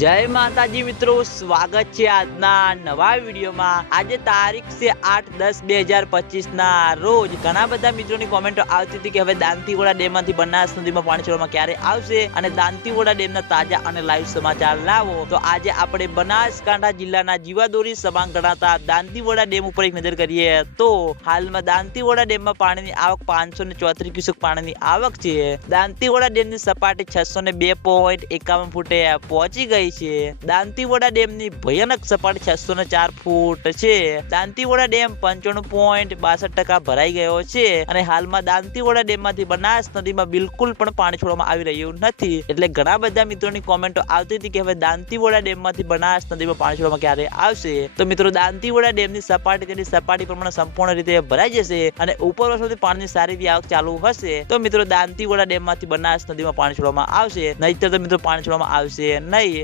જય માતાજી મિત્રો, સ્વાગત છે આજના નવા વિડીયોમાં. આજે તારીખ છે આઠ દસ બે હજાર પચીસ ના રોજ ઘણા બધા મિત્રોની કોમેન્ટો આવતી હતી કે હવે દાંતીવાડા ડેમમાંથી બનાસ નદીમાં પાણી છોડવામાં ક્યારે આવશે અને દાંતીવાડા ડેમના તાજા અને લાઈવ સમાચાર લાવો. તો આજે આપણે બનાસકાંઠા જિલ્લાના જીવાદોરી સભાંગ ગણાતા દાંતીવાડા ડેમ ઉપર એક નજર કરીએ તો હાલમાં દાંતીવાડા ડેમમાં પાણીની આવક પાંચસો ને ચોત્રીસ ક્યુસેક પાણીની આવક છે. દાંતીવાડા ડેમની સપાટી છસો ને બે પોઈન્ટ એકાવન ફૂટે પહોંચી ગઈ છે. દાંતીવાડા ડેમની ભયાનક સપાટ છસો ને ચાર ફૂટ છે. દાંતીવાડા ડેમ પંચાણું પોઈન્ટ બાસઠ ટકા ભરાઈ ગયો છે અને હાલમાં દાંતીવાડા ડેમમાંથી બનાસ નદીમાં બિલકુલ પણ પાણી છોડવામાં આવી રહ્યું નથી. એટલે ઘણા બધા મિત્રોની કોમેન્ટો આવતી હતી કે હવે દાંતીવાડા ડેમમાંથી બનાસ નદીમાં પાણી છોડવામાં ક્યારે આવશે? તો મિત્રો, દાંતીવાડા ડેમની સપાટી તેની સપાટી પ્રમાણે સંપૂર્ણ રીતે ભરાઈ જશે અને ઉપર વર્ષોથી પાણીની સારી રીતે આવક ચાલુ હશે. તો મિત્રો, દાંતીવાડા ડેમમાંથી બનાસ નદીમાં પાણી છોડવામાં આવશે. નહીતર તો મિત્રો, પાણી છોડવામાં આવશે નહીં.